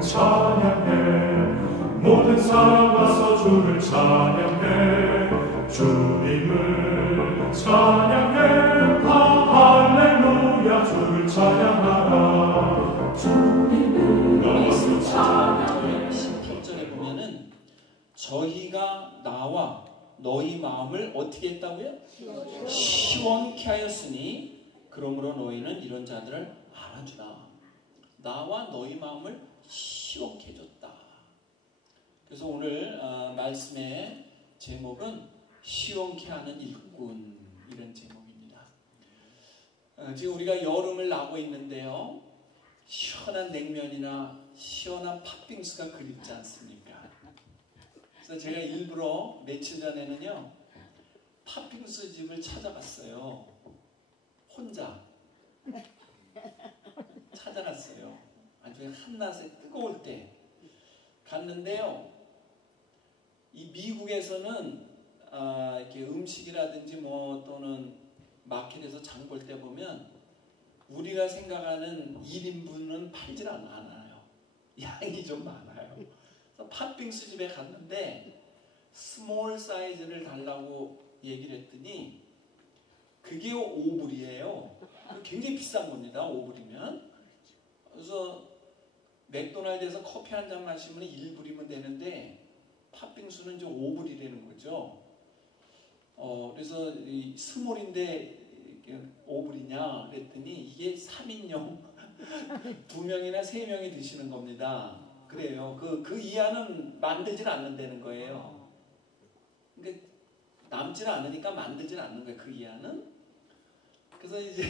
찬양해. 모든 사람 와서 주를 찬양해. 주님을 찬양해. 할렐루야. 주를 찬양하라. 주님을 너무 찬양해. 18절에 보면은 저희가 나와 너희 마음을 어떻게 했다고요? 시원케 하였으니 그러므로 너희는 이런 자들을 알아주라. 나와 너희 마음을 시원케 해줬다. 그래서 오늘 말씀의 제목은 시원케 하는 일꾼, 이런 제목입니다. 지금 우리가 여름을 나고 있는데요, 시원한 냉면이나 시원한 팥빙수가 그립지 않습니까? 그래서 제가 일부러 며칠 전에는요 팥빙수 집을 찾아갔어요. 혼자 찾아갔어요. 아주 한낮에 뜨거울 때 갔는데요, 이 미국에서는 이렇게 음식이라든지 뭐 또는 마켓에서 장 볼 때 보면 우리가 생각하는 1인분은 팔질 않아요. 양이 좀 많아요. 그래서 팥빙수 집에 갔는데 스몰 사이즈를 달라고 얘기를 했더니 그게 5불이에요. 굉장히 비싼 겁니다. 5불이면. 그래서 맥도날드에서 커피 한 잔 마시면 1불이면 되는데 팥빙수는 이제 5불이라는 거죠. 그래서 이 스몰인데 5불이냐 그랬더니 이게 3인용 2명이나 3명이 드시는 겁니다. 그래요. 그 이하는 만들질 않는다는 거예요. 그러니까 남질 않으니까 만들질 않는 거예요. 그 이하는. 그래서 이제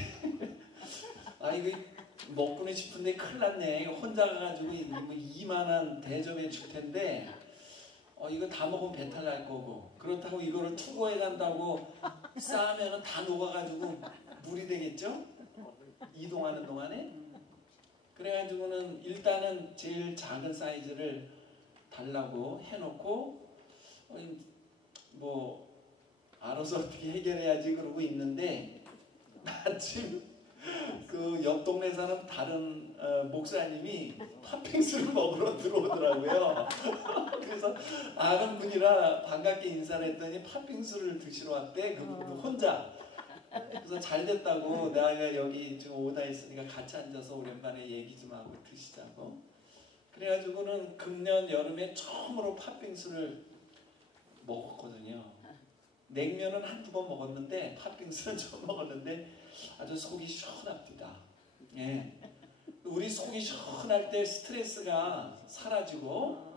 이거 먹고는 싶은데 큰일 났네. 혼자 가가지고 이만한 대접해 줄 텐데 이거 다 먹으면 배탈 날 거고, 그렇다고 이거를 투고해 간다고 싸면 다 녹아가지고 물이 되겠죠? 이동하는 동안에. 그래가지고는 일단은 제일 작은 사이즈를 달라고 해놓고 뭐 알아서 어떻게 해결해야지 그러고 있는데, 마침 그 옆 동네 사는 다른 목사님이 팥빙수를 먹으러 들어오더라고요. 그래서 아는 분이라 반갑게 인사를 했더니 팥빙수를 드시러 왔대. 그분도 혼자. 그래서 잘 됐다고, 내가 여기 지금 오다 있으니까 같이 앉아서 오랜만에 얘기 좀 하고 드시자고. 그래가지고는 금년 여름에 처음으로 팥빙수를 먹었거든요. 냉면은 한두 번 먹었는데 팥빙수는 처음 먹었는데 아주 속이 시원합니다. 예. 우리 속이 시원할 때 스트레스가 사라지고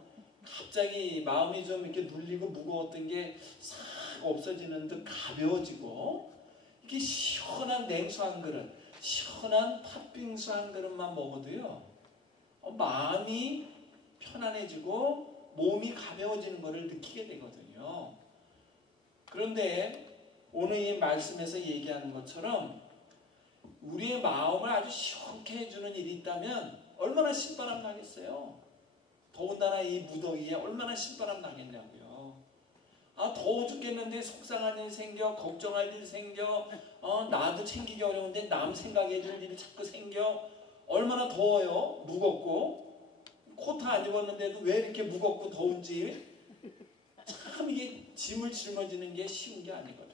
갑자기 마음이 좀 이렇게 눌리고 무거웠던 게 싹 없어지는 듯 가벼워지고, 이렇게 시원한 냉수 한 그릇, 시원한 팥빙수 한 그릇만 먹어도요 마음이 편안해지고 몸이 가벼워지는 것을 느끼게 되거든요. 그런데 오늘 이 말씀에서 얘기하는 것처럼 우리의 마음을 아주 시원케 해주는 일이 있다면 얼마나 신바람 나겠어요. 더군다나 이 무더위에 얼마나 신바람 나겠냐고요. 더워 죽겠는데 속상한 일 생겨, 걱정할 일 생겨, 나도 챙기기 어려운데 남 생각해 줄 일이 자꾸 생겨. 얼마나 더워요. 무겁고 코트 안 입었는데도 왜 이렇게 무겁고 더운지. 참 이게 짐을 짊어지는 게 쉬운 게 아니거든요.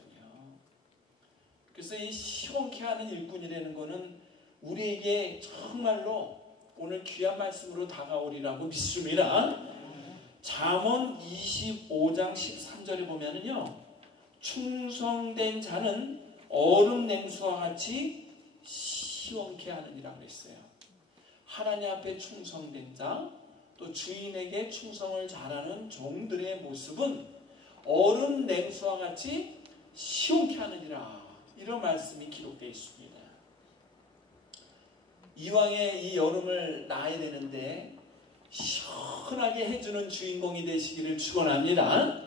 그래서 이 시원케 하는 일꾼이라는 거는 우리에게 정말로 오늘 귀한 말씀으로 다가오리라고 믿습니다. 잠언 25장 13절에 보면은요, 충성된 자는 얼음 냉수와 같이 시원케 하느니라고 했어요. 하나님 앞에 충성된 자, 또 주인에게 충성을 잘하는 종들의 모습은 얼음 냉수와 같이 시원케 하느니라, 이런 말씀이 기록되어 있습니다. 이왕에 이 여름을 나야 되는데 시원하게 해주는 주인공이 되시기를 축원합니다.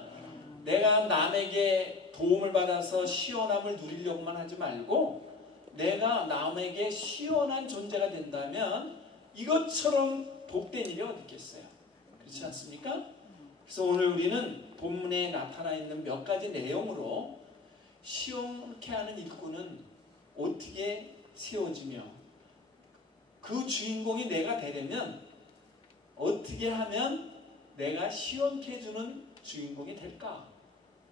내가 남에게 도움을 받아서 시원함을 누리려고만 하지 말고 내가 남에게 시원한 존재가 된다면 이것처럼 복된 일이 어디 있겠어요? 그렇지 않습니까? 그래서 오늘 우리는 본문에 나타나 있는 몇 가지 내용으로 시원케 하는 일꾼은 어떻게 세워지며 그 주인공이 내가 되려면 어떻게 하면 내가 시원케 해주는 주인공이 될까?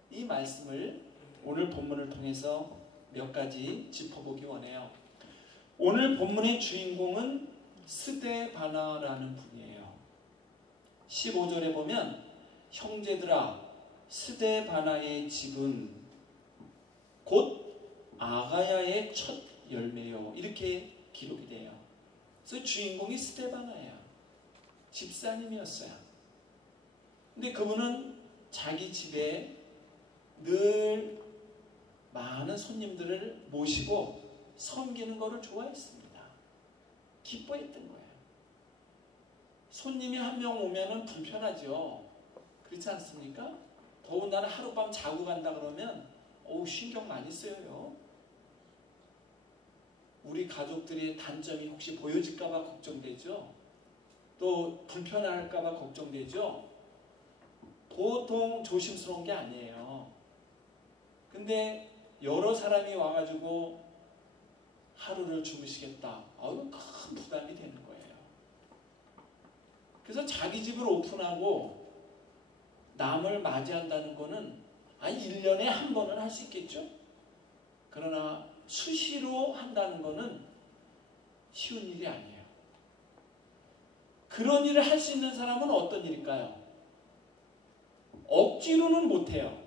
이 말씀을 오늘 본문을 통해서 몇 가지 짚어보기 원해요. 오늘 본문의 주인공은 스데바나라는 분이에요. 15절에 보면 형제들아 스데바나의 집은 곧 아가야의 첫 열매요. 이렇게 기록이 돼요. 그래서 주인공이 스데바나예요. 집사님이었어요. 근데 그분은 자기 집에 늘 많은 손님들을 모시고 섬기는 것을 좋아했습니다. 기뻐했던 거예요. 손님이 한 명 오면은 불편하죠. 그렇지 않습니까? 더군다나 하룻밤 자고 간다 그러면 신경 많이 쓰여요. 우리 가족들의 단점이 혹시 보여질까 봐 걱정되죠. 또 불편할까 봐 걱정되죠. 보통 조심스러운 게 아니에요. 근데 여러 사람이 와가지고 하루를 주무시겠다. 큰 부담이 되는 거예요. 그래서 자기 집을 오픈하고 남을 맞이한다는 거는 1년에 한 번은 할 수 있겠죠. 그러나 수시로 한다는 거는 쉬운 일이 아니에요. 그런 일을 할 수 있는 사람은 어떤 일일까요? 억지로는 못해요.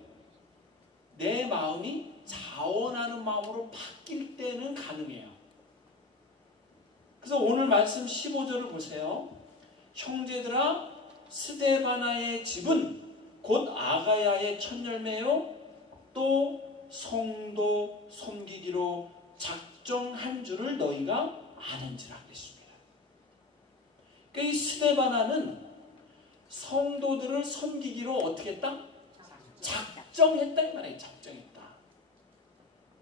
내 마음이 자원하는 마음으로 바뀔 때는 가능해요. 그래서 오늘 말씀 15절을 보세요. 형제들아 스데바나의 집은 곧 아가야의 첫 열매요 또 성도 섬기기로 작정한 줄을 너희가 아는지라 그랬습니다. 그러니까 이 스데바나는 성도들을 섬기기로 어떻게 했다? 작정했다 이 말이에요. 작정했다.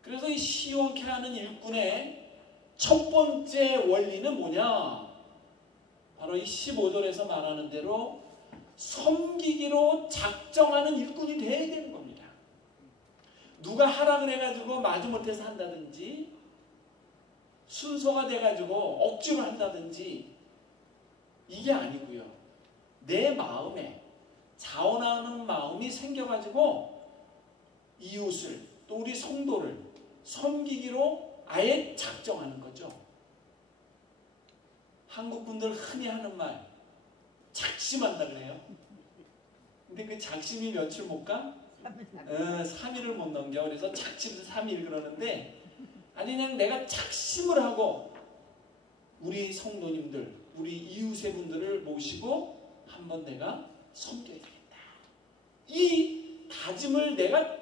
그래서 이 시원케 하는 일꾼의 첫 번째 원리는 뭐냐? 바로 이 15절에서 말하는 대로 섬기기로 작정하는 일꾼이 돼야 되는 겁니다. 누가 하라 그래가지고 마지못해서 한다든지 순서가 돼가지고 억지로 한다든지 이게 아니고요. 내 마음에 자원하는 마음이 생겨가지고 이웃을 또 우리 성도를 섬기기로 아예 작정하는 거죠. 한국 분들 흔히 하는 말 작심한다 그래요. 근데 그 작심이 며칠 못 가? 3일을 못 넘겨. 그래서 작심 3일 그러는데 그냥 내가 작심을 하고 우리 성도님들 우리 이웃의 분들을 모시고 한번 내가 섬겨야 되겠다. 이 다짐을 내가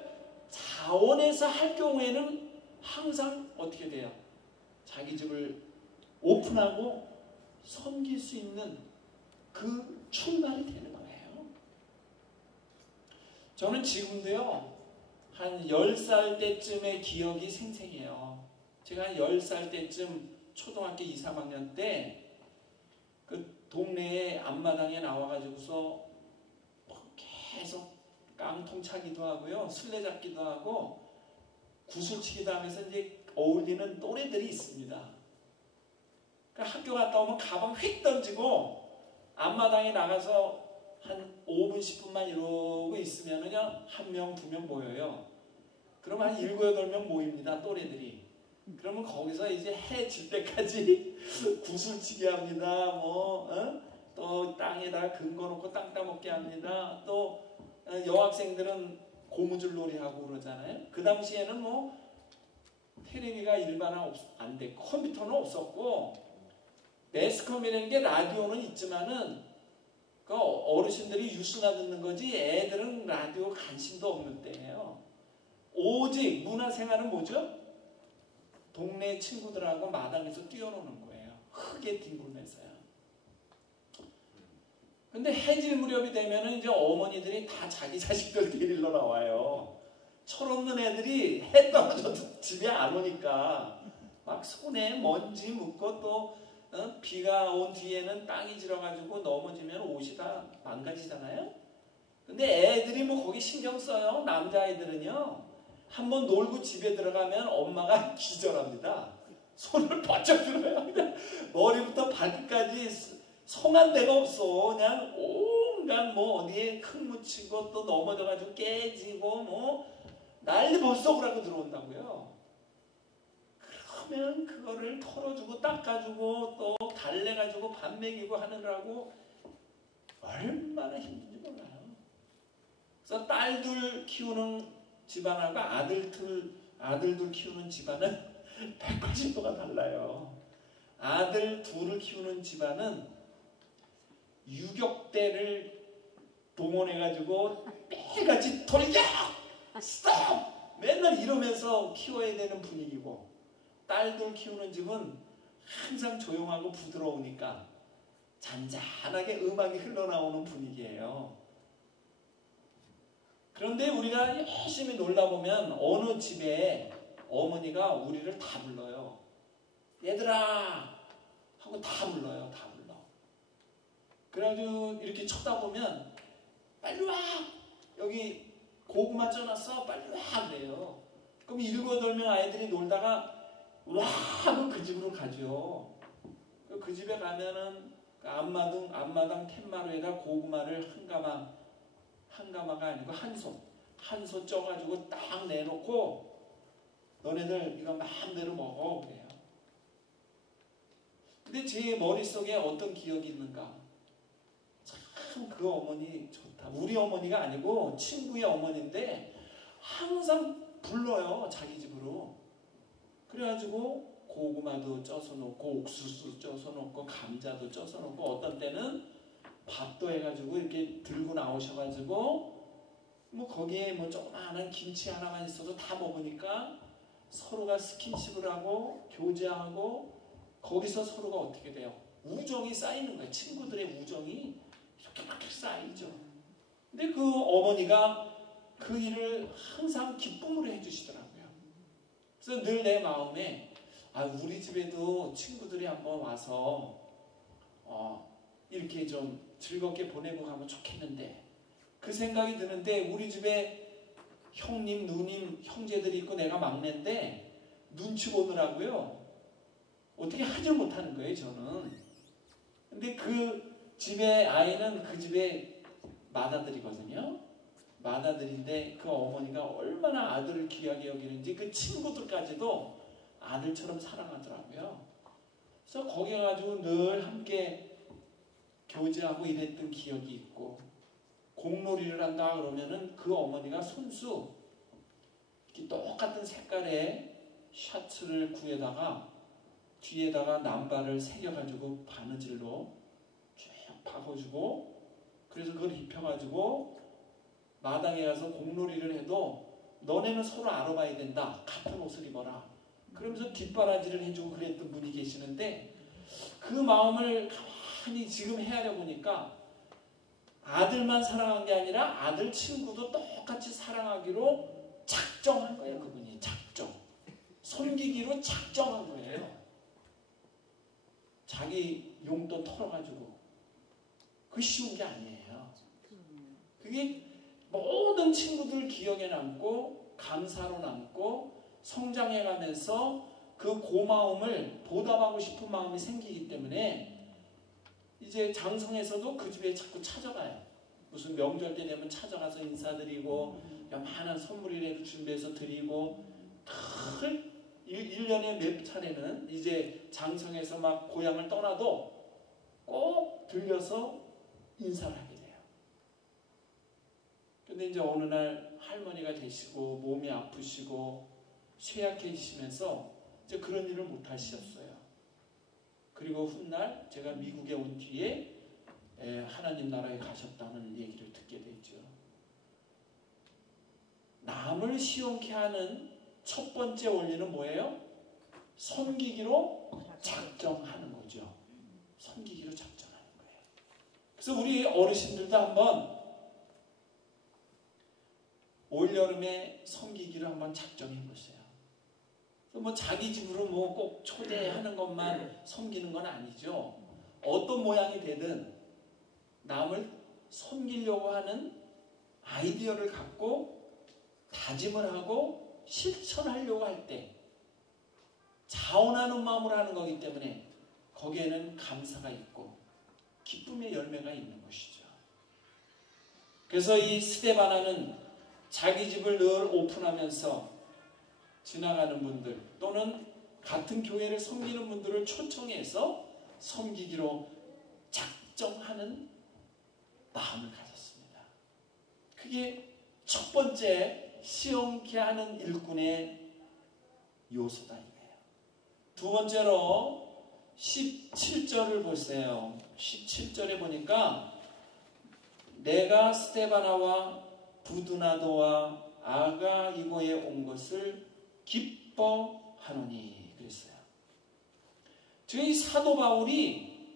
자원해서 할 경우에는 항상 어떻게 돼요? 자기 집을 오픈하고 섬길 수 있는 그 출발이 되는 거예요. 저는 지금도요 한 10살 때쯤의 기억이 생생해요. 제가 한 10살 때쯤 초등학교 2, 3학년 때 그 동네에 앞마당에 나와가지고서 계속 깡통 차기도 하고요, 술래잡기도 하고 구슬치기도 하면서 이제 어울리는 또래들이 있습니다. 그러니까 학교 갔다 오면 가방 휙 던지고 앞마당에 나가서 한 5분, 10분만 이러고 있으면은요, 1명, 2명 모여요. 그러면 한 7, 8명 모입니다, 또래들이. 그러면 거기서 이제 해 질 때까지 구슬치기 합니다. 또 땅에다 근거 놓고 땅 따먹게 합니다. 또 여학생들은 고무줄 놀이 하고 그러잖아요. 그 당시에는 텔레비가 일반화 안 돼, 컴퓨터는 없었고 매스컴이라는 게 라디오는 있지만은 그 어르신들이 뉴스나 듣는 거지 애들은 라디오 관심도 없는 때예요. 오직 문화생활은 뭐죠? 동네 친구들하고 마당에서 뛰어노는 거예요. 흙에 뒹굴면서요. 근데 해질 무렵이 되면은 이제 어머니들이 다 자기 자식들 데리러 나와요. 철없는 애들이 해 떨어져도 집에 안 오니까 막 손에 먼지 묻고 또 비가 온 뒤에는 땅이 질어가지고 넘어지면 옷이 다 망가지잖아요. 근데 애들이 거기 신경 써요. 남자아이들은요. 한번 놀고 집에 들어가면 엄마가 기절합니다. 손을 바짝 들어요. 머리부터 발끝까지 성한 데가 없어. 그냥 온갖 뭐 어디에 흙 묻히고 또 넘어져가지고 깨지고 뭐 난리 벌썩으라고 들어온다고요. 그러면 그거를 털어주고 닦아주고 또 달래가지고 밥 먹이고 하느라고 얼마나 힘든지 몰라요. 그래서 딸들 키우는 집안하고 아들들 키우는 집안은 180도가 달라요. 아들 둘을 키우는 집안은 유격대를 동원해가지고 매일같이 돌격! 스톱! 맨날 이러면서 키워야 되는 분위기고, 딸들 키우는 집은 항상 조용하고 부드러우니까 잔잔하게 음악이 흘러나오는 분위기예요. 그런데 우리가 열심히 놀다 보면 어느 집에 어머니가 우리를 다 불러요. 얘들아! 하고 다 불러요. 다 불러. 그래가지고 이렇게 쳐다보면 빨리 와! 여기 고구마 쪄놨어? 빨리 와! 그래요. 그럼 7, 8명 아이들이 놀다가 와! 하고 그 집으로 가죠. 그 집에 가면은 앞마당 툇마루에다 고구마를 한 가마가 아니고 한 소 쪄가지고 딱 내놓고 너네들 이거 마음대로 먹어 그래요. 근데 제 머릿속에 어떤 기억이 있는가? 참 그 어머니 좋다. 우리 어머니가 아니고 친구의 어머니인데 항상 불러요. 자기 집으로. 그래가지고 고구마도 쪄서 놓고 옥수수 쪄서 놓고 감자도 쪄서 놓고 어떤 때는 밥도 해가지고 이렇게 들고 나오셔가지고 뭐 거기에 뭐 조그마한 김치 하나만 있어도 다 먹으니까 서로가 스킨십을 하고 교제하고 거기서 서로가 어떻게 돼요? 우정이 쌓이는 거예요. 친구들의 우정이 이렇게 막 쌓이죠. 근데 그 어머니가 그 일을 항상 기쁨으로 해주시더라고요. 그래서 늘 내 마음에 우리 집에도 친구들이 한번 와서 이렇게 좀 즐겁게 보내고 가면 좋겠는데 그 생각이 드는데 우리 집에 형님, 누님, 형제들이 있고 내가 막내인데 눈치 보느라고요. 어떻게 하질 못하는 거예요, 저는. 근데 그 집의 아이는 그 집의 맏아들이거든요. 맏아들인데 그 어머니가 얼마나 아들을 귀하게 여기는지 그 친구들까지도 아들처럼 사랑하더라고요. 그래서 거기 가가지고 늘 함께 교제하고 이랬던 기억이 있고 공놀이를 한다 그러면은 그 어머니가 손수 이렇게 똑같은 색깔의 셔츠를 구에다가 뒤에다가 남발을 새겨가지고 바느질로 쭉 박아주고 그래서 그걸 입혀가지고 마당에 가서 공놀이를 해도 너네는 서로 알아봐야 된다. 같은 옷을 입어라. 그러면서 뒷바라지를 해주고 그랬던 분이 계시는데 그 마음을 가만히 지금 헤아려 보니까 아들만 사랑한 게 아니라 아들 친구도 똑같이 사랑하기로 작정한 거예요. 그분이 작정. 섬기기로 작정한 거예요. 자기 용돈 털어가지고. 그게 쉬운 게 아니에요. 그게 모든 친구들 기억에 남고 감사로 남고 성장해가면서 그 고마움을 보답하고 싶은 마음이 생기기 때문에 이제 장성에서도 그 집에 자꾸 찾아가요. 무슨 명절 때 되면 찾아가서 인사드리고 요만한 선물이라도 준비해서 드리고 1년에 몇 차례는 이제 장성에서 막 고향을 떠나도 꼭 들려서 인사를 하게 돼요. 근데 이제 어느 날 할머니가 되시고 몸이 아프시고 쇠약해지시면서 이제 그런 일을 못 하셨어요. 그리고 훗날 제가 미국에 온 뒤에 하나님 나라에 가셨다는 얘기를 듣게 됐죠. 남을 시원케 하는 첫 번째 원리는 뭐예요? 섬기기로 작정하는 거죠. 섬기기로 작정하는 거예요. 그래서 우리 어르신들도 한번 올여름에 섬기기로 한번 작정해 보세요. 뭐 자기 집으로 뭐 꼭 초대하는 것만 섬기는 건 아니죠. 어떤 모양이 되든 남을 섬기려고 하는 아이디어를 갖고 다짐을 하고 실천하려고 할 때 자원하는 마음으로 하는 거기 때문에 거기에는 감사가 있고 기쁨의 열매가 있는 것이죠. 그래서 이 스데바나는 자기 집을 늘 오픈하면서 지나가는 분들 또는 같은 교회를 섬기는 분들을 초청해서 섬기기로 작정하는 마음을 가졌습니다. 그게 첫 번째 시원케 하는 일꾼의 요소다 이거예요. 두 번째로 17절을 보세요. 17절에 보니까 내가 스데바나와 부두나도와 아가이고에 온 것을 기뻐하노니 그랬어요. 저희 사도 바울이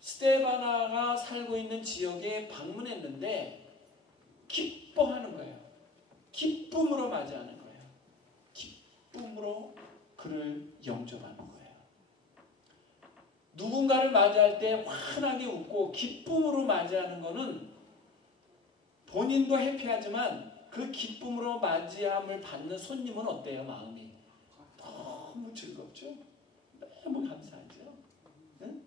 스데바나가 살고 있는 지역에 방문했는데 기뻐하는 거예요. 기쁨으로 맞이하는 거예요. 기쁨으로 그를 영접하는 거예요. 누군가를 맞이할 때 환하게 웃고 기쁨으로 맞이하는 것은 본인도 해피하지만 그 기쁨으로 맞이함을 받는 손님은 어때요? 마음이 너무 즐겁죠? 너무 감사하죠? 응?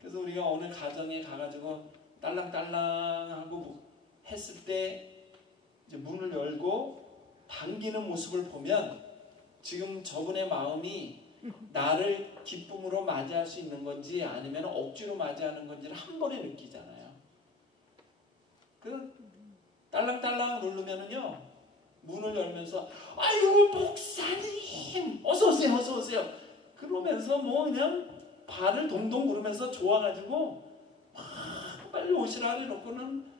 그래서 우리가 오늘 가정에 가가지고 딸랑딸랑하고 했을 때 이제 문을 열고 반기는 모습을 보면 지금 저분의 마음이 나를 기쁨으로 맞이할 수 있는 건지 아니면 억지로 맞이하는 건지를 한 번에 느끼잖아요. 그 딸랑딸랑 누르면은요 문을 열면서 아이고 목사님 어서 오세요 어서 오세요 그러면서 뭐 그냥 발을 동동 구르면서 좋아가지고 막 빨리 오시라 해놓고는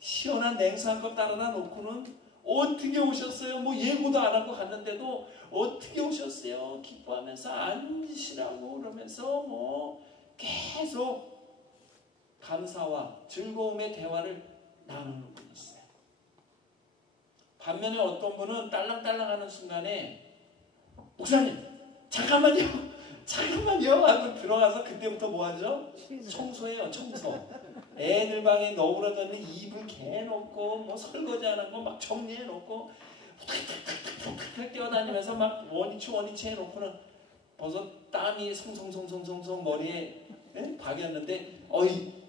시원한 냉수 한 컵 따라다 놓고는 어떻게 오셨어요? 뭐 예고도 안 하고 갔는데도 어떻게 오셨어요? 기뻐하면서 앉으시라고 그러면서 뭐 계속 감사와 즐거움의 대화를 나누는 분이 있어요. 반면에 어떤 분은 딸랑딸랑하는 순간에 목사님 잠깐만요 하고 들어가서 그때부터 뭐 하죠? 청소해요. 청소. 애들 방에 너그러졌는 이불 개놓고 뭐 설거지 안 하고 막 정리해놓고 탁탁탁탁탁 뛰어다니면서 막 원위치 해놓고는 벌써 땀이 송송송송송송 머리에 박였는데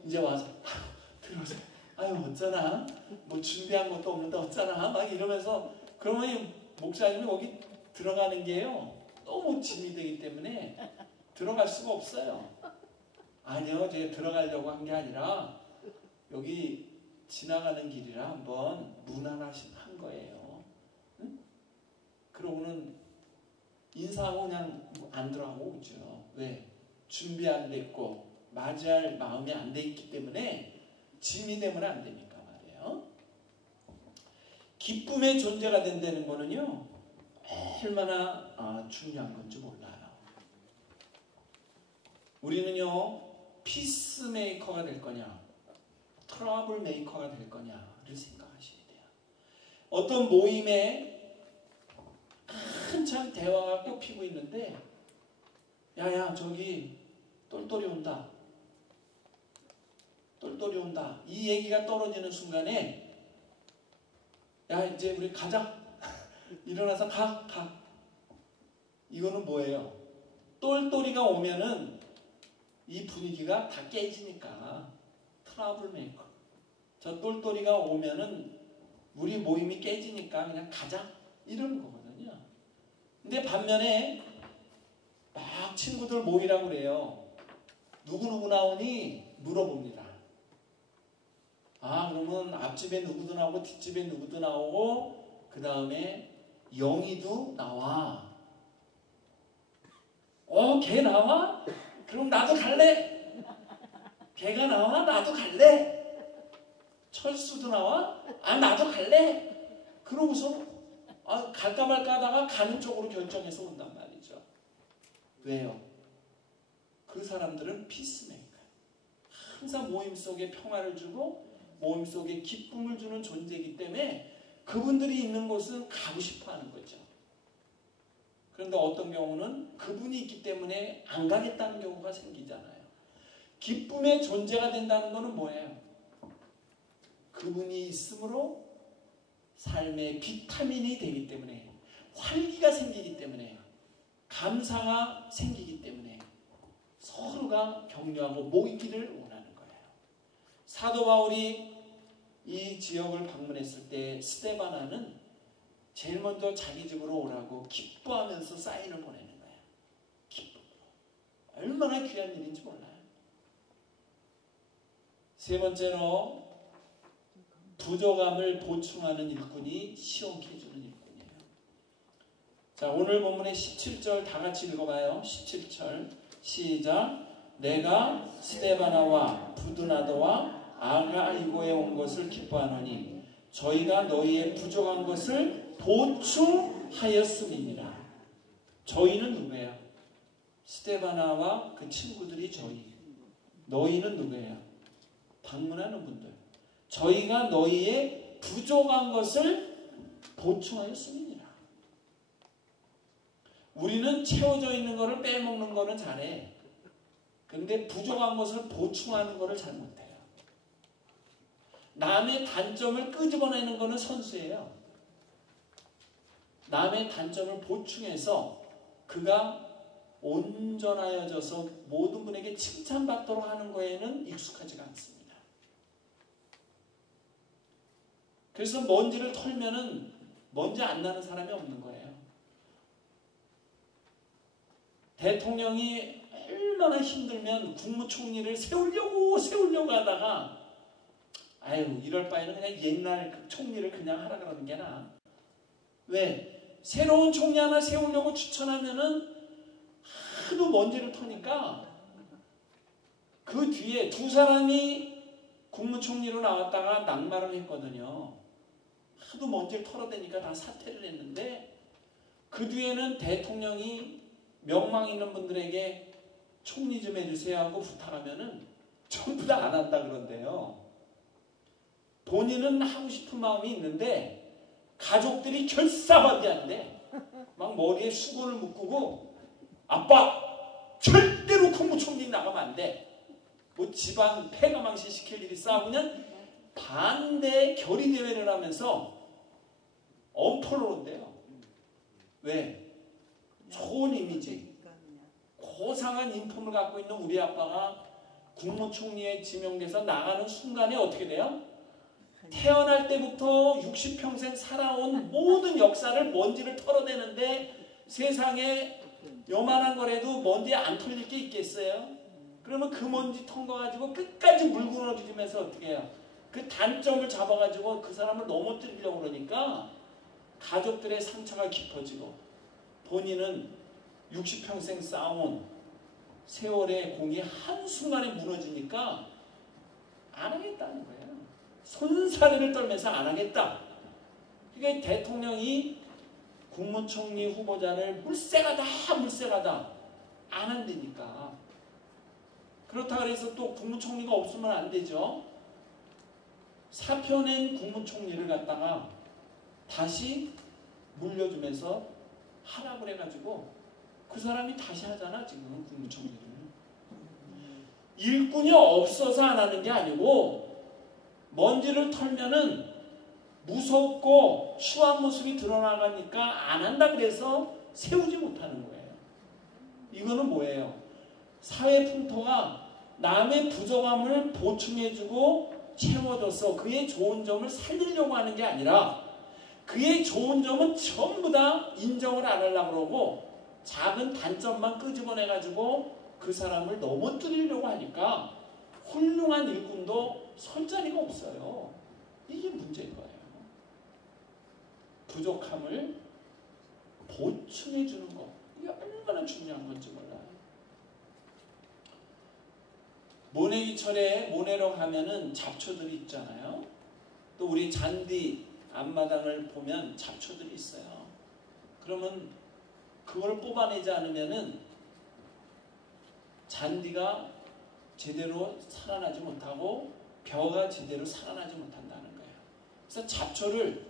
이제 와서 들어오세요. 아유 어쩌나 뭐 준비한 것도 없는데 어쩌나 막 이러면서 그러면 목사님이 거기 들어가는 게요 너무 짐이 되기 때문에 들어갈 수가 없어요. 아니요 제가 들어가려고 한 게 아니라 여기 지나가는 길이라 한번 문 하나 한 거예요. 응? 그러고는 인사하고 그냥 안 들어가고 오죠. 왜? 준비 안 됐고 맞이할 마음이 안 돼 있기 때문에 짐이 되면 안 되니까 말이에요. 기쁨의 존재가 된다는 거는요 얼마나 중요한 건지 몰라요. 우리는요 피스메이커가 될 거냐 트러블 메이커가 될 거냐를 생각하셔야 돼요. 어떤 모임에 한참 대화가 꽃피고 있는데 야야 저기 똘똘이 온다 이 얘기가 떨어지는 순간에 야 이제 우리 가자 일어나서 가 이거는 뭐예요? 똘똘이가 오면은 이 분위기가 다 깨지니까 트러블 메이커. 저 똘똘이가 오면은 우리 모임이 깨지니까 그냥 가자 이러는 거거든요. 근데 반면에 막 친구들 모이라고 그래요. 누구 나오니? 물어봅니다. 그러면 앞집에 누구도 나오고 뒷집에 누구도 나오고 그 다음에 영희도 나와. 걔 나와? 그럼 나도 갈래. 걔가 나와? 나도 갈래. 철수도 나와? 나도 갈래. 그러고서 갈까 말까 하다가 가는 쪽으로 결정해서 온단 말이죠. 왜요? 그 사람들은 피스메이커. 항상 모임 속에 평화를 주고 모임 속에 기쁨을 주는 존재이기 때문에 그분들이 있는 곳은 가고 싶어 하는 거죠. 그런데 어떤 경우는 그분이 있기 때문에 안 가겠다는 경우가 생기잖아요. 기쁨의 존재가 된다는 것은 뭐예요? 그분이 있으므로 삶의 비타민이 되기 때문에 활기가 생기기 때문에 감사가 생기기 때문에 서로가 격려하고 모이기를 원하는 거예요. 사도 바울이 이 지역을 방문했을 때 스데바나는 제일 먼저 자기 집으로 오라고 기뻐하면서 사인을 보내는 거예요. 기쁨으로. 얼마나 귀한 일인지 몰라요. 세 번째로 부족함을 보충하는 일꾼이 시원케 해주는 일꾼이에요. 자, 오늘 본문의 17절 다 같이 읽어봐요. 17절 시작. 내가 스데바나와 부드나도와 아가이고에 온 것을 기뻐하노니 저희가 너희의 부족한 것을 보충하였음이니라. 저희는 누구예요? 스데바나와 그 친구들이 저희. 너희는 누구예요? 방문하는 분들. 저희가 너희의 부족한 것을 보충하였음이니라. 우리는 채워져 있는 것을 빼먹는 거는 잘해. 그런데 부족한 것을 보충하는 것을 잘 못해요. 남의 단점을 끄집어내는 것은 선수예요. 남의 단점을 보충해서 그가 온전하여져서 모든 분에게 칭찬받도록 하는 거에는 익숙하지가 않습니다. 그래서 먼지를 털면은 먼지 안 나는 사람이 없는 거예요. 대통령이 얼마나 힘들면 국무총리를 세우려고 하다가 아유 이럴 바에는 그냥 옛날 그 총리를 그냥 하라 그러는 게 나아. 왜? 새로운 총리 하나 세우려고 추천하면은 하도 먼지를 터니까 그 뒤에 두 사람이 국무총리로 나왔다가 낙마를 했거든요. 하도 먼지를 털어대니까 다 사퇴를 했는데 그 뒤에는 대통령이 명망 있는 분들에게 총리 좀 해주세요 하고 부탁하면은 전부 다 안 한다 그런데요. 본인은 하고 싶은 마음이 있는데 가족들이 결사반대한대. 막 머리에 수건을 묶고 아빠 절대로 국무총리 나가면 안 돼. 뭐 집안 폐가망신 시킬 일이 싸우면 반대 결의대회를 하면서 엄포를 온대요. 왜? 좋은 이미지, 고상한 인품을 갖고 있는 우리 아빠가 국무총리에 지명돼서 나가는 순간에 어떻게 돼요? 태어날 때부터 60평생 살아온 모든 역사를 먼지를 털어내는데 세상에 요만한 거라도 먼지에 안 털릴 게 있겠어요? 그러면 그 먼지 턴 거 가지고 끝까지 물구나무 뒤지면서 어떻게 해요? 그 단점을 잡아가지고 그 사람을 넘어뜨리려고 그러니까 가족들의 상처가 깊어지고 본인은 60평생 쌓아온 세월의 공이 한순간에 무너지니까 안 하겠다는 거예요. 손사래를 떨면서 안 하겠다. 그러니까 대통령이 국무총리 후보자를 물색하다 안 한다니까. 그렇다고 해서 또 국무총리가 없으면 안 되죠. 사표낸 국무총리를 갖다가 다시 물려주면서 하라고 그래가지고 그 사람이 다시 하잖아 지금 국무총리를. 일꾼이 없어서 안 하는 게 아니고 먼지를 털면은 무섭고 추한 모습이 드러나가니까 안 한다 그래서 세우지 못하는 거예요. 이거는 뭐예요? 사회 풍토가 남의 부족함을 보충해주고 채워줘서 그의 좋은 점을 살리려고 하는 게 아니라 그의 좋은 점은 전부 다 인정을 안 하려고 그러고 작은 단점만 끄집어내가지고 그 사람을 넘어뜨리려고 하니까 훌륭한 일꾼도 설 자리가 없어요. 이게 문제인 거예요. 부족함을 보충해 주는 것. 이게 얼마나 중요한 건지 몰라요. 모내기철에 모내러 가면은 잡초들이 있잖아요. 또 우리 잔디 앞마당을 보면 잡초들이 있어요. 그러면 그걸 뽑아내지 않으면은 잔디가 제대로 살아나지 못하고 벼가 제대로 살아나지 못한다는 거예요. 그래서 잡초를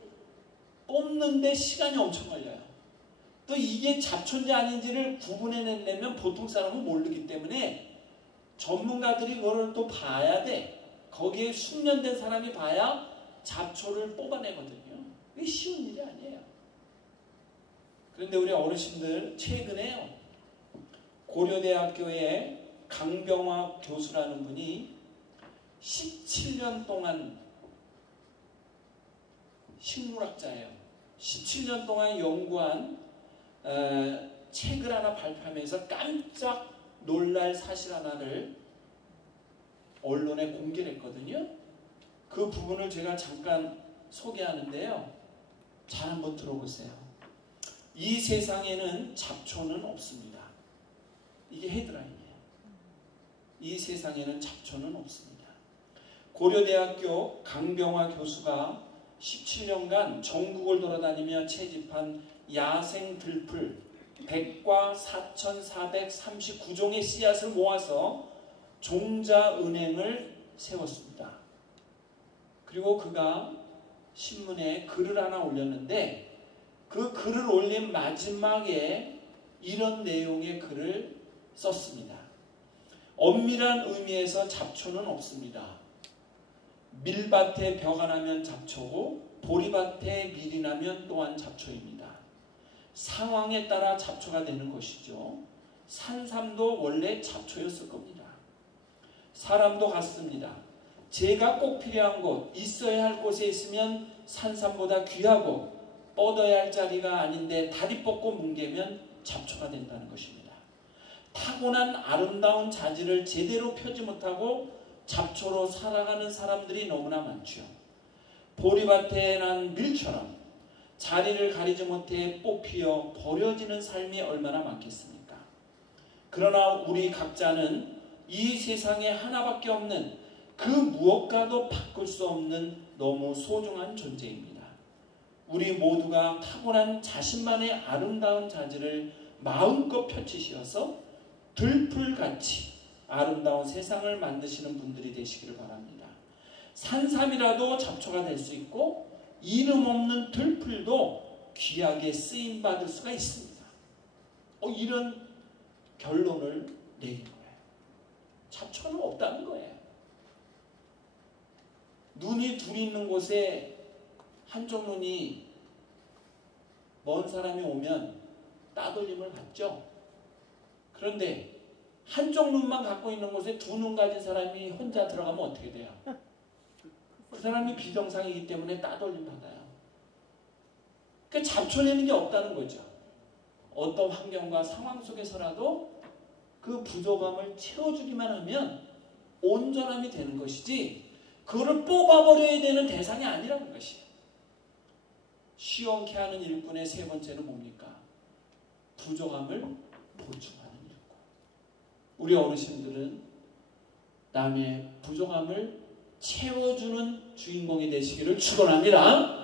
뽑는데 시간이 엄청 걸려요. 또 이게 잡초인지 아닌지를 구분해내려면 보통 사람은 모르기 때문에 전문가들이 그걸 또 봐야 돼. 거기에 숙련된 사람이 봐야 잡초를 뽑아내거든요. 이게 쉬운 일이 아니에요. 그런데 우리 어르신들 최근에요. 고려대학교에 강병화 교수라는 분이 17년 동안 식물학자예요. 17년 동안 연구한 책을 하나 발표하면서 깜짝 놀랄 사실 하나를 언론에 공개를 했거든요. 그 부분을 제가 잠깐 소개하는데요. 잘 한번 들어보세요. 이 세상에는 잡초는 없습니다. 이게 헤드라인이에요. 이 세상에는 잡초는 없습니다. 고려대학교 강병화 교수가 17년간 전국을 돌아다니며 채집한 야생 들풀 100과 4,439종의 씨앗을 모아서 종자은행을 세웠습니다. 그리고 그가 신문에 글을 하나 올렸는데 그 글을 올린 마지막에 이런 내용의 글을 썼습니다. 엄밀한 의미에서 잡초는 없습니다. 밀밭에 벼가 나면 잡초고 보리밭에 밀이 나면 또한 잡초입니다. 상황에 따라 잡초가 되는 것이죠. 산삼도 원래 잡초였을 겁니다. 사람도 같습니다. 제가 꼭 필요한 곳, 있어야 할 곳에 있으면 산삼보다 귀하고 뻗어야 할 자리가 아닌데 다리 뻗고 뭉개면 잡초가 된다는 것입니다. 타고난 아름다운 자질을 제대로 펴지 못하고 잡초로 살아가는 사람들이 너무나 많죠. 보리밭에 난 밀처럼 자리를 가리지 못해 뽑히어 버려지는 삶이 얼마나 많겠습니까? 그러나 우리 각자는 이 세상에 하나밖에 없는 그 무엇과도 바꿀 수 없는 너무 소중한 존재입니다. 우리 모두가 타고난 자신만의 아름다운 자질을 마음껏 펼치셔서 들풀같이 아름다운 세상을 만드시는 분들이 되시기를 바랍니다. 산삼이라도 잡초가 될 수 있고 이름 없는 들풀도 귀하게 쓰임받을 수가 있습니다. 이런 결론을 내린 거예요. 잡초는 없다는 거예요. 눈이 둘이 있는 곳에 한쪽 눈이 먼 사람이 오면 따돌림을 받죠. 그런데 한쪽 눈만 갖고 있는 곳에 두 눈 가진 사람이 혼자 들어가면 어떻게 돼요? 그 사람이 비정상이기 때문에 따돌림 받아요. 그러니까 잡초내는 게 없다는 거죠. 어떤 환경과 상황 속에서라도 그 부족함을 채워주기만 하면 온전함이 되는 것이지 그거를 뽑아버려야 되는 대상이 아니라는 것이에요. 시원케 하는 일꾼의 세 번째는 뭡니까? 부족함을 보충하는 일꾼. 우리 어르신들은 남의 부족함을 채워주는 주인공이 되시기를 축원합니다.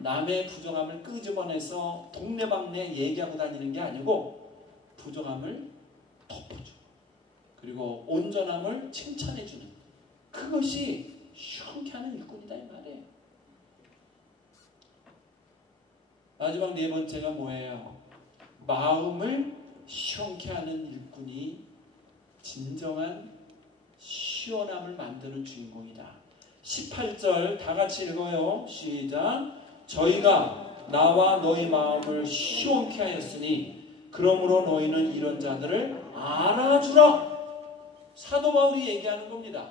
남의 부족함을 끄집어내서 동네방네 얘기하고 다니는 게 아니고 부족함을 덮어주고 그리고 온전함을 칭찬해주는 그것이 시원케 하는 일꾼이다 이 말이에요. 마지막 네 번째가 뭐예요? 마음을 시원케 하는 일꾼이 진정한 시원함을 만드는 주인공이다. 18절 다 같이 읽어요. 시작. 저희가 나와 너희 마음을 시원케 하였으니 그러므로 너희는 이런 자들을 알아주라. 사도 바울이 얘기하는 겁니다.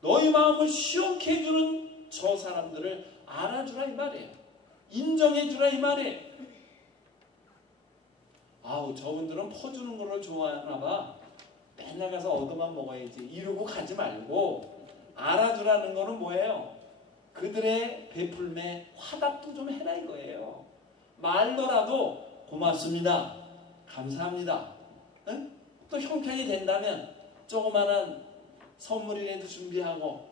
너희 마음을 시원케 해주는 저 사람들을 알아주라 이 말이에요. 인정해주라 이 말이에요. 아우 저분들은 퍼주는 걸 좋아하나 봐. 맨날 가서 얻어만 먹어야지 이러고 가지 말고 알아주라는 거는 뭐예요? 그들의 베풀매 화답도 좀 해라 이거예요. 말로라도 고맙습니다. 감사합니다. 응? 또 형편이 된다면 조그마한 선물이라도 준비하고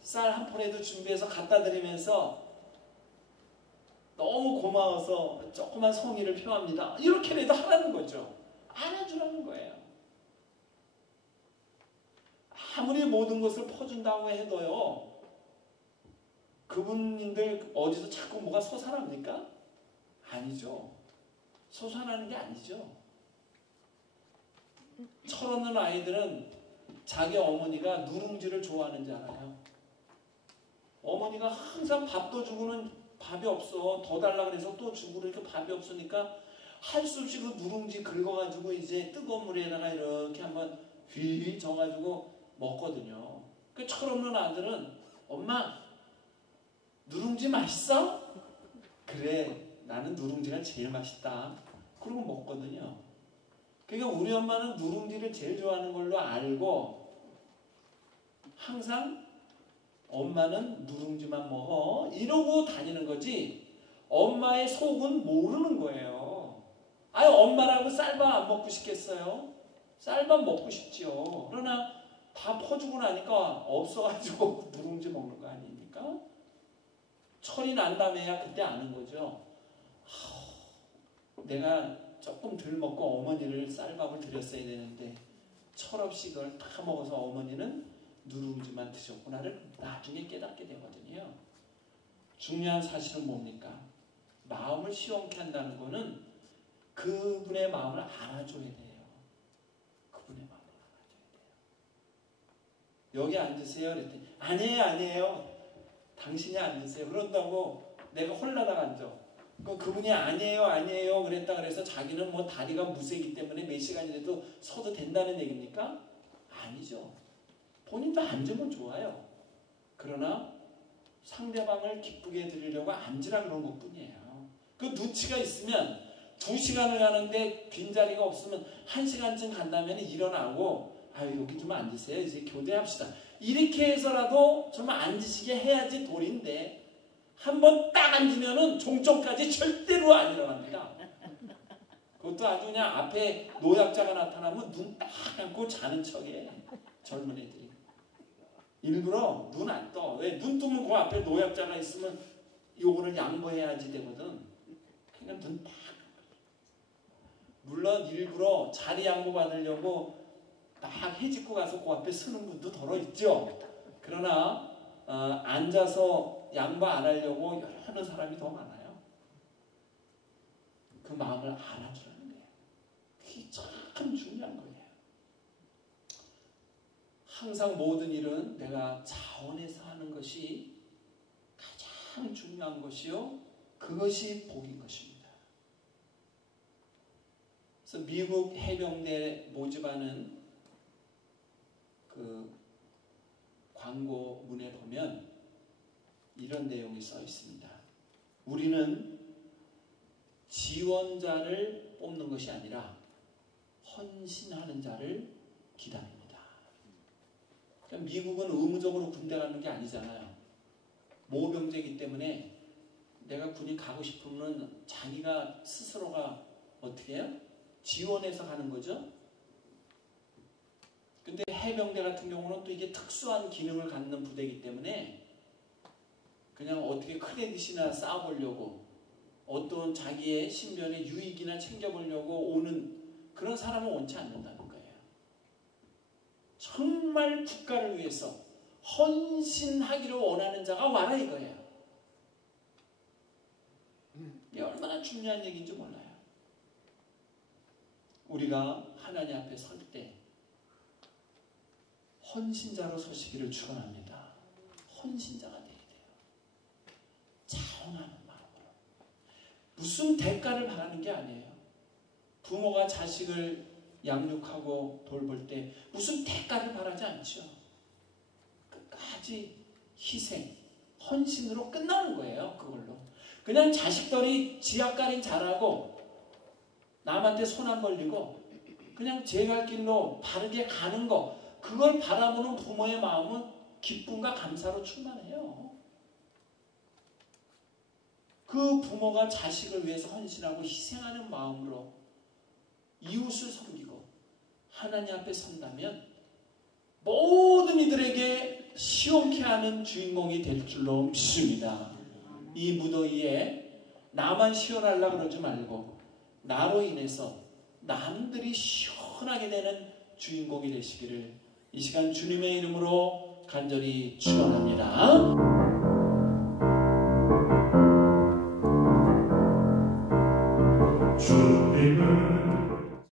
쌀 한 포라도 준비해서 갖다 드리면서 너무 고마워서 조그만 성의를 표합니다. 이렇게라도 하라는 거죠. 알아주라는 거예요. 아무리 모든 것을 퍼준다고 해도요. 그분들 어디서 자꾸 뭐가 솟아납니까? 아니죠. 솟아나는 게 아니죠. 철없는 아이들은 자기 어머니가 누룽지를 좋아하는지 알아요. 어머니가 항상 밥도 주고는 밥이 없어. 더 달라 그래서 또 주고 그러니까 밥이 없으니까 할 수 없이 그 누룽지 긁어가지고 이제 뜨거운 물에다가 이렇게 한번 휘 져가지고 먹거든요. 그 철없는 아들은 엄마 누룽지 맛있어? 그래 나는 누룽지가 제일 맛있다. 그러고 먹거든요. 그러니까 우리 엄마는 누룽지를 제일 좋아하는 걸로 알고 항상 엄마는 누룽지만 먹어 이러고 다니는 거지 엄마의 속은 모르는 거예요. 아유 엄마라고 쌀밥 안 먹고 싶겠어요? 쌀밥 먹고 싶지요. 그러나 다 퍼주고 나니까 없어가지고 누룽지 먹는 거 아닙니까? 철이 난다며야 그때 아는 거죠. 내가 조금 덜 먹고 어머니를 쌀밥을 드렸어야 되는데 철없이 그걸 다 먹어서 어머니는 누룽지만 드셨구나를 나중에 깨닫게 되거든요. 중요한 사실은 뭡니까? 마음을 시원케 한다는 거는 그분의 마음을 알아줘야 돼요. 그분의 마음을 알아줘야 돼요. 여기 앉으세요. 그랬더니 아니에요. 당신이 앉으세요. 그런다고 내가 홀라다가 앉아. 그분이 아니에요 그랬다 그래서 자기는 뭐 다리가 무쇠이기 때문에 몇 시간이라도 서도 된다는 얘기입니까? 아니죠. 본인도 앉으면 좋아요. 그러나 상대방을 기쁘게 해드리려고 앉으라 그런 것 뿐이에요. 그 누치가 있으면 2시간을 가는데 빈자리가 없으면 1시간쯤 간다면 일어나고 아유 여기 좀 앉으세요. 이제 교대합시다. 이렇게 해서라도 좀 앉으시게 해야지 도리인데 한번 딱 앉으면은 종점까지 절대로 안 일어납니다. 그것도 아주 그냥 앞에 노약자가 나타나면 눈 딱 감고 자는 척에 젊은 애들이 일부러 눈 안 떠. 왜? 눈 뜨면 그 앞에 노약자가 있으면 요거를 양보해야지 되거든. 그러니까 눈 딱. 물론 일부러 자리 양보 받으려고 딱 해집고 가서 그 앞에 서는 분도 더러 있죠. 그러나 앉아서 양보 안 하려고 하는 사람이 더 많아요. 그 마음을 알아주라는 거예요. 그게 참 중요한 거예요. 항상 모든 일은 내가 자원해서 하는 것이 가장 중요한 것이요. 그것이 복인 것입니다. 그래서 미국 해병대 모집하는 그 광고문에 보면 이런 내용이 써 있습니다. 우리는 지원자를 뽑는 것이 아니라 헌신하는 자를 기다립니다. 그러니까 미국은 의무적으로 군대 가는 게 아니잖아요. 모병제이기 때문에 내가 군인 가고 싶으면 자기가 스스로가 어떻게 해요? 지원해서 가는 거죠. 근데 해병대 같은 경우는 또 이게 특수한 기능을 갖는 부대이기 때문에 그냥 어떻게 크레딧이나 쌓아보려고 어떤 자기의 신변의 유익이나 챙겨보려고 오는 그런 사람은 원치 않는다는 거예요. 정말 국가를 위해서 헌신하기를 원하는 자가 와라 이거예요. 이게 얼마나 중요한 얘기인지 몰라요. 우리가 하나님 앞에 설 때 헌신자로 서시기를 축원합니다. 헌신자가 돼야 돼요. 자원하는 마음으로. 무슨 대가를 바라는 게 아니에요. 부모가 자식을 양육하고 돌볼 때 무슨 대가를 바라지 않죠. 끝까지 희생, 헌신으로 끝나는 거예요. 그걸로. 그냥 자식들이 지약가린 잘하고 남한테 손 안 벌리고 그냥 제 갈 길로 바르게 가는 거 그걸 바라보는 부모의 마음은 기쁨과 감사로 충만해요. 그 부모가 자식을 위해서 헌신하고 희생하는 마음으로 이웃을 섬기고 하나님 앞에 선다면 모든 이들에게 시원케 하는 주인공이 될 줄로 믿습니다. 이 무더위에 나만 시원하려고 그러지 말고 나로 인해서 남들이 시원하게 되는 주인공이 되시기를 이 시간 주님의 이름으로 간절히 축원합니다.